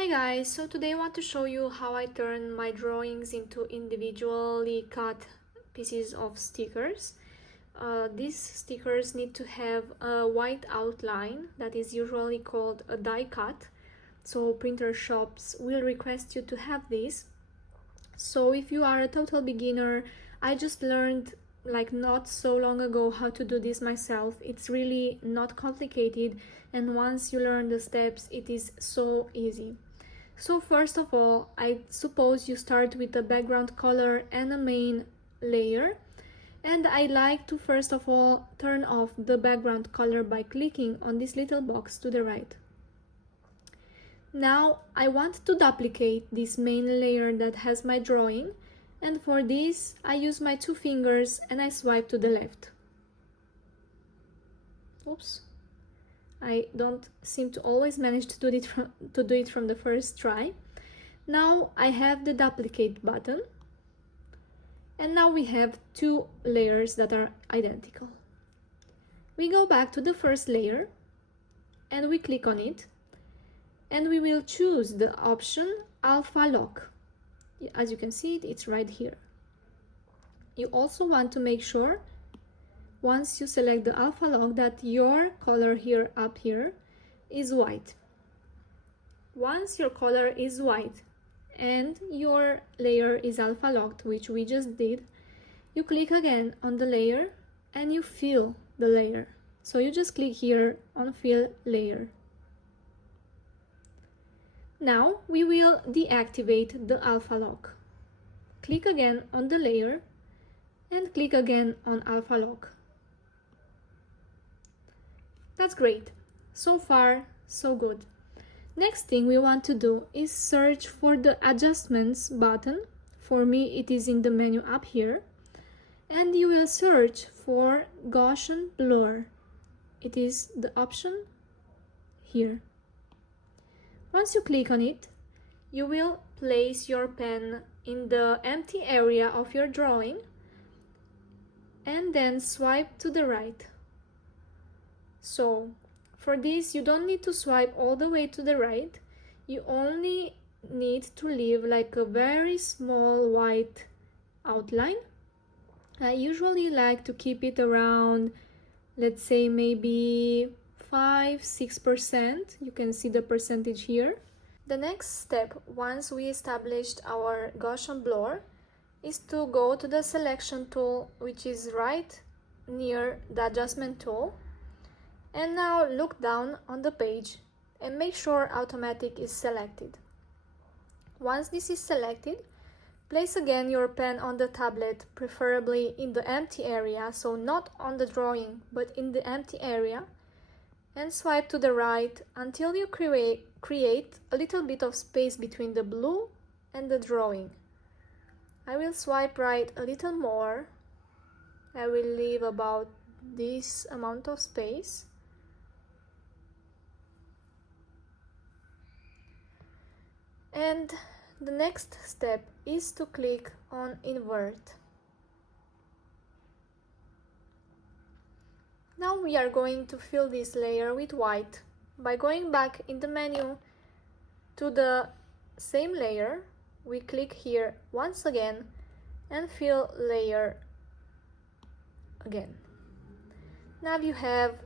Hi guys, so today I want to show you how I turn my drawings into individually cut pieces of stickers. These stickers need to have a white outline that is usually called a die cut. So printer shops will request you to have this. So if you are a total beginner, I just learned like not so long ago how to do this myself. It's really not complicated, and once you learn the steps, it is so easy. So first of all, I suppose you start with a background color and a main layer. And I like to first of all turn off the background color by clicking on this little box to the right. Now I want to duplicate this main layer that has my drawing, and for this I use my two fingers and I swipe to the left. Oops. I don't seem to always manage to do it from the first try. Now I have the duplicate button, and now we have two layers that are identical. We go back to the first layer and we click on it, and we will choose the option Alpha Lock. As you can see, it's right here. You also want to make sure once you select the Alpha Lock that your color here up here is white. Once your color is white and your layer is Alpha Locked, which we just did, you click again on the layer and you fill the layer. So you just click here on Fill Layer. Now we will deactivate the Alpha Lock. Click again on the layer and click again on Alpha Lock. That's great. So far, so good. Next thing we want to do is search for the Adjustments button. For me, it is in the menu up here. And you will search for Gaussian Blur. It is the option here. Once you click on it, you will place your pen in the empty area of your drawing and then swipe to the right. So for this, you don't need to swipe all the way to the right. You only need to leave like a very small white outline. I usually like to keep it around, let's say maybe 5-6%. You can see the percentage here. The next step, once we established our Gaussian blur, is to go to the selection tool, which is right near the adjustment tool. And now look down on the page and make sure automatic is selected. Once this is selected, place again your pen on the tablet, preferably in the empty area, so not on the drawing, but in the empty area, and swipe to the right until you create a little bit of space between the blue and the drawing. I will swipe right a little more. I will leave about this amount of space. And the next step is to click on Invert. Now we are going to fill this layer with white by going back in the menu to the same layer. We click here once again and fill layer again. Now you have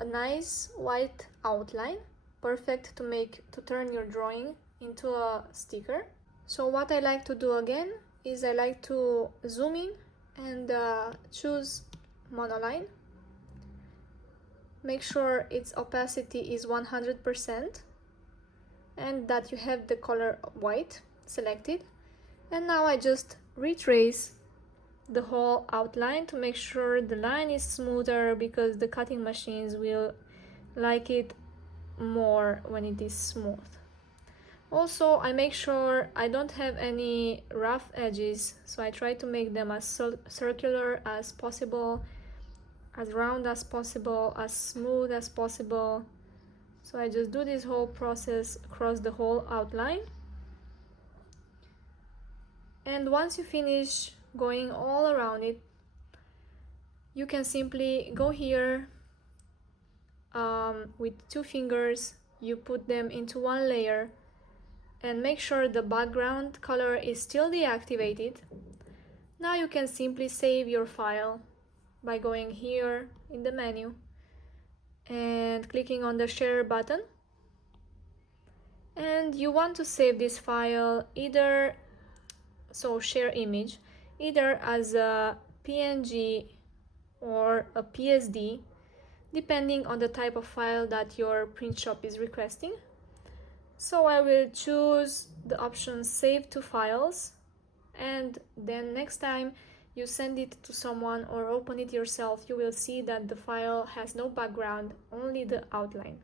a nice white outline, perfect to turn your drawing into a sticker. So what I like to do again is I like to zoom in and choose monoline. Make sure its opacity is 100% and that you have the color white selected. And now I just retrace the whole outline to make sure the line is smoother, because the cutting machines will like it more when it is smooth. Also, I make sure I don't have any rough edges, so I try to make them as circular as possible, as round as possible, as smooth as possible. So I just do this whole process across the whole outline. And once you finish going all around it, you can simply go here with two fingers, you put them into one layer, and make sure the background color is still deactivated. Now you can simply save your file by going here in the menu and clicking on the share button. And you want to save this file either, so share image, either as a PNG or a PSD, depending on the type of file that your print shop is requesting. So I will choose the option save to files, and then next time you send it to someone or open it yourself, you will see that the file has no background, only the outline.